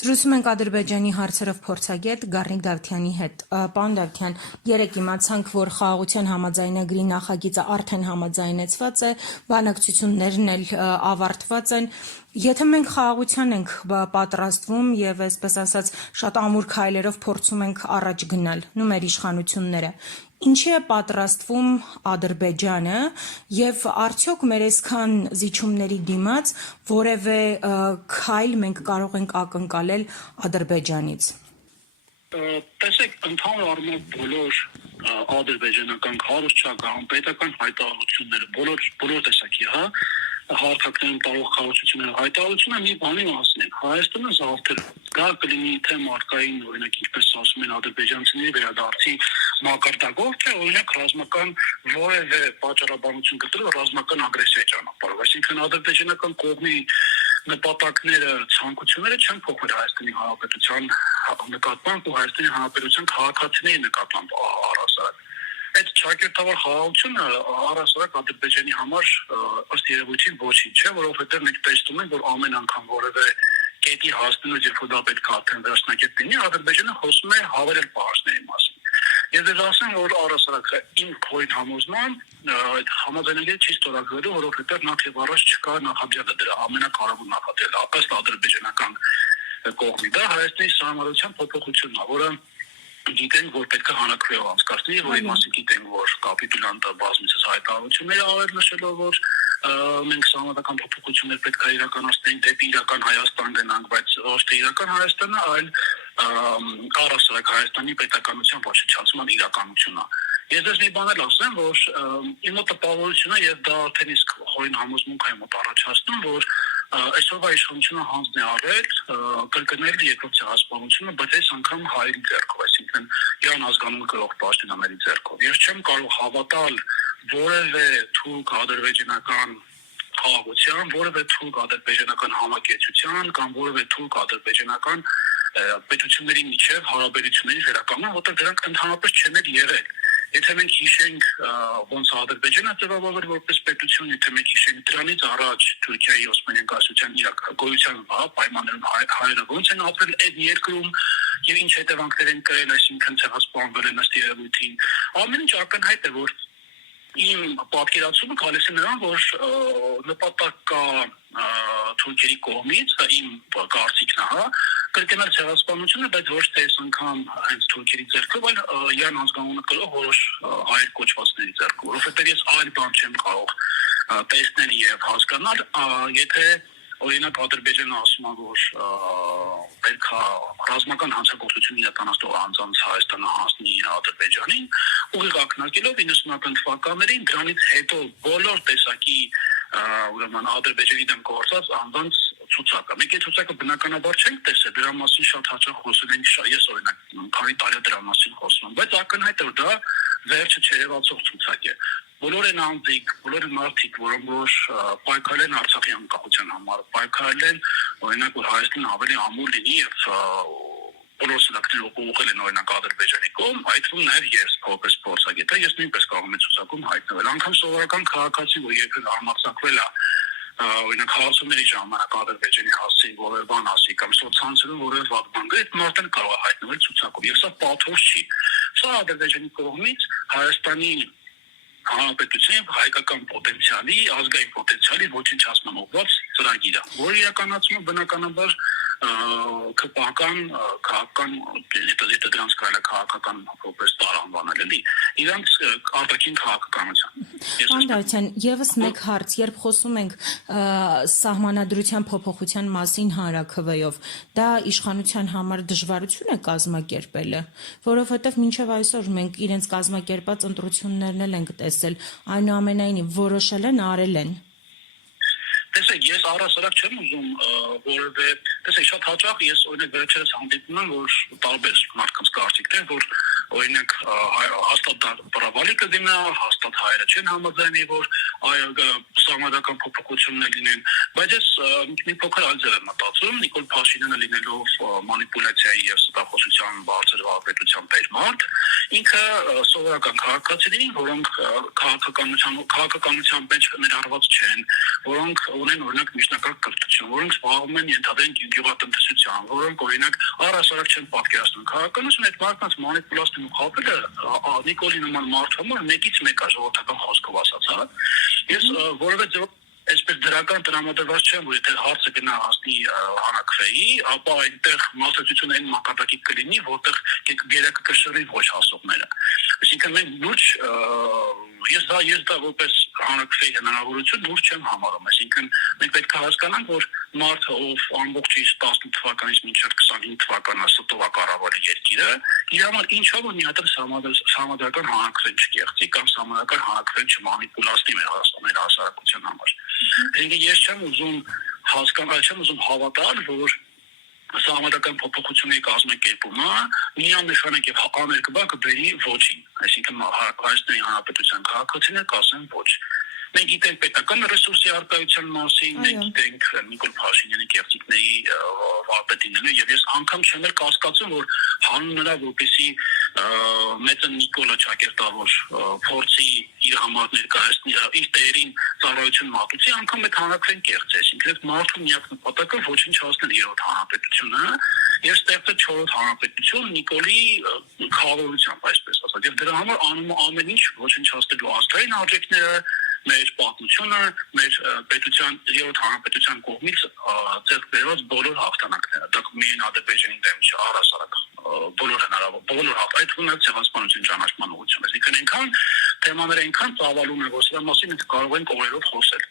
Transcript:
Զրուցում ենք Ադրբեջանի հարցերով փորձագետ Գառնիկ Դավթյանի հետ։ Պարոն Դավթյան, երեկ իմացանք, որ խաղաղության համաձայնագրի նախագիծը արդեն համաձայնեցված է, բանակցություններն էլ ավարտված են։ Եթե մենք խաղաղության ենք պատրաստվում եւ այսպես ասած շատ ամուր քայլերով փորձում ենք առաջ գնալ, մեր իշխանությունները, ինչի է պատրաստվում Ադրբեջանը եւ արդյոք մեր այսքան զիջումների դիմաց որևէ քայլ մենք կարող ենք ակնկալել Ադրբեջանից։ Տեսեք, ընդհանուր առմամբ բոլոր ադրբեջանական քարոզչական պետական հայտարարությունները, բոլոր տեսակի, հարթակներում տարող քարոզությունները հայտարարությունը մի բանի մասին է։ Հայաստանը զարթել գա կլինի թե մարդկային օրինակ ինչպես ասում են ադրբեջանցիների վերադարձի մակարդակով, թե օրինակ ռազմական որևէ պատճառաբանություն գտնել ռազմական ագրեսիա ճանապարհով։ Այսինքն ադրբեջանական կողմի նպատակները, ցանկությունները չեն փոխվել Հայաստանի Հանրապետության նկատմամբ ու Հայաստանի Հանրապետության քաղաքացիների նկատմամբ առհասարակ։ Այդ ճակերտավոր խաղաղությունը առհասարակ Ադրբեջանի համար ըստ երևույթին ոչինչ չէ, որովհետև մենք տեսնում ենք, որ ամեն անգամ որևէ կետի հասնելուց երբ դա պետք է արդեն վերջնակետ լինի, Ադրբեջանը խոսում է հավերել պահանջների մասին։ Ես դեռ ասեմ, որ առհասարակ իմ քույր համոզման այդ համաձայնագիրը չի ստորագրելու, որովհետև նախ եւ առաջ չկա նախաձեռնը դրա ամենակարևոր նախաձեռնը, ըստ ադրբեջանական կողմի։ Դա Հայաստանի սահմանադրության փոփոխությունն է, որը գիտենք, որ պետք է հանրաքվեով անցկացնի, որի մասին գիտենք, որ կապիտուլանտը բազմիցս հայտարարություններ արել նշելով, որ մենք սահմանադրական փոփոխություններ պետք է իրականացնենք դեպի իրական Հայաստան գնանք, բայց ոչ թե իրական Հայաստանը, այլ առհասարակ Հայաստանի պետականության ոչնչացման իրականությունն է։ Ես դες մի բան էլ ասեմ, որ իմ մոտ տպավորությունը եւ դա արդեն իսկ խորին համոզմունք է մոտ առաջացնում, որ այսօրվա իշխանությունը հանձն է առել կրկնել երկրորդ ցեղասպանությունը, բայց այս անգամ հայերի ձեռքով, այսինքն իրան ազգանուն գրող պաշտոնյաների ձեռքով։ Ես չեմ կարող հավատալ որևէ թուրք ադրբեջանական խաղաղության, որևէ թուրք ադրբեջանական համակեցության կամ որևէ թուրք ադրբեջանական պետությունների միջև հարաբերությունների վերականգնման, որտեղ դրանք ընդհանրապես չեն եղել։ Եթե մենք հիշենք ոնց Ադրբեջանը ձևավորվել որպես պետություն, եթե մենք հիշենք դրանից առաջ Թուրքիայի Օսմանյան կայսրության գոյության պայմաններում հայերը ոնց են ապրել այդ երկրում եւ ինչ հետևանքներ են կրել, այսինքն ցեղասպանվել են ըստ երևույթին, ամեն ինչ ակնհայտ է, որ իմ պատկերացումը գալիս է նրան, որ նպատակ կա թուրքերի կողմից, իմ կարծիքն է, կրկնել ցեղասպանությունը, բայց ոչ թե այս անգամ հենց թուրքերի ձեռքով, այլ իրան ազգանունը կրող որոշ հայեր կոչվածների ձեռքով, որովհետև ես այլ բան չեմ կարող տեսնել եւ հասկանալ, եթե օրինակ Ադրբեջանը ասում է, որ պետք է ռազմական հանցագործություն իրականացնող անձանց Հայաստանը հանձնի Ադրբեջանին, ուղիղ ակնարկելով 90-ական թվականներին, դրանից հետո բոլոր տեսակի ուրեմն Ադրբեջանի դեմ գործած անձանց ցուցակը։ Մենք այդ ցուցակը բնականաբար չենք տեսել, դրա մասին շատ հաճախ խոսել ենք, ես օրինակ քանի տարի դրա մասին խոսում եմ, բայց ակնհայտ է, որ դա վերջը չերևացող ցուցակ է։ Բոլոր են անձիկ, բոլոր մարդիկ, որոնք որ պայքարել են Արցախի անկախության համար, պայքարել են օրինակ որ Հայաստանը ավելի ամուր լինի եւ բոլոր սլակները ուղղել են օրինակ Ադրբեջանի կողմ, այդ թվում նաև ես որպես փորձագետ, ես նույնպես կարող եմ ցուցակում հայտնվել։ Անկամ սովորական քաղաքացի, որ երբեք համարձակվել է օրինակ հաղորդումների ժամանակ Ադրբեջանի հասցեին որևէ բան ասի կամ սոցցանցերում որևէ վատ բան գրի, այդ մարդն կարող է հայտնվել ցուցակում։ Եվ սա պատվո չի։ Սա Ադրբեջանի կողմից Հայաստանի հանրապետության հայկական պոտենցիալի, ազգային պոտենցիալի ոչնչացման ուղղված ծրագիր է, որը իրականացումը բնականաբար քպական, քաղաքական, եթե դրանց կարելի է քաղաքական որպես տարանվանել էլի, իրանց արտաքին քաղաքականության։ Պարոն Դավթյան, եւս մեկ հարց, երբ խոսում ենք սահմանադրության փոփոխության մասին հանրաքվեով, դա իշխանության համար դժվարություն է կազմակերպելը, որովհետեւ մինչեւ այսօր մենք իրենց կազմակերպած ընտրություններն էլ ենք տեսել, այնուամենայնիվ որոշել են, արել են։ Տեսեք, ես առհասարակ չեմ ուզում որևէ, տեսեք, շատ հաճախ ես օրինակ վերջերս հանդիպում եմ, որ տարբեր մարդկանց կարծիքներ, որ օրինակ հաստատ պրավալի կդինա, հաստատ հայերը չեն համաձայնի, որ սահմանադրական փոփոխություններ լինեն, բայց ես մի փոքր այլ ձև եմ մտածում, Նիկոլ Փաշինյանը լինելով մանիպուլյացիայի եւ ստախոսության բարձր վարպետության տերմարդ, ինքը սովորական քաղաքացիներին, որոնք քաղաքականության մեջ ներառված չեն, որոնք ունեն օրինակ միջնակարգ կրթություն, որոնք զբաղվում են ենթադրենք գյուղատնտեսությամբ, որոնք օրինակ առհասարակ չեն պատկերացնում քաղաքականություն, այդ մարդկանց մանիպուլացիան ու խաբելը Նիկոլի նման մարդու համար մեկից մեկ է ժողովրդական խոսքով ասած, հա։ Ես որովհետեւ այսպես դրական տրամադրված չեմ, որ եթե հարցը գնա հասնի հանրաքվեի, ապա այնտեղ մասնակցությունը այն մակարդակի կլինի, որտեղ գերակա կշռի ոչ հասողները։ Այսինքն մենք լուրջ ես դա որպես հանրաքվեի հնարավորություն լուրջ չեմ համարում, այսինքն մենք պետք է հասկանանք, որ մարդը ով ամբողջ իր 18 թվականից մինչև 25 թվականը ստով է կառավարել երկիրը, իր համար ինչով որ մի հատ համադրական հանրաքվե չկեղծի կամ համադրական հանրաքվե չմանիպուլացնի մեր հասարակության համար։ Այսինքն ես չեմ ուզում հասկանալ, չեմ ուզում հավատալ, որ սահմանադրական փոփոխությունների կազմակերպումը միանշանակ եւ աներկբա կբերի ոչին, այսինքն Հայաստանի Հանրապետության քաղաքացիները կասեն ոչ։ Մենք գիտենք պետական ռեսուրսի արտահայտության մասին, մենք գիտենք Նիկոլ Փաշինյանի կեղծիքների վարպետինելու եւ ես անգամ չեմ էլ կասկածում, որ հանուն նրա որպեսի մեծն Նիկոլը ճակերտավոր փորձի իր համար ներկայացնի իր տերին ծառայություն մատուցի, անգամ այդ հանրաքվեն կեղծ է, այսինքն այդ մարդու միակ նպատակը ոչնչացնել իր հանրապետությունը եւ ստեղծել 4-րդ հանրապետություն Նիկոլի խաղաղությամբ, այսպես ասած, եւ դրա համար անում ամեն ինչ ոչնչացնելու աստղային արժեքները մեր պատմությունը, մեր պետության 3-րդ հանրապետության կողմից ձեռք բերված բոլոր հաղթանակները, դա միայն Ադրբեջանի դեմ չէ, առհասարակ բոլոր այդ հունակ ցեղասպանություն ճանաչման ուղղությամբ։ Այսինքն այնքան թեմաները այնքան ծավալուն է, որ սրա մասին մենք կարող ենք օրերով խոսել։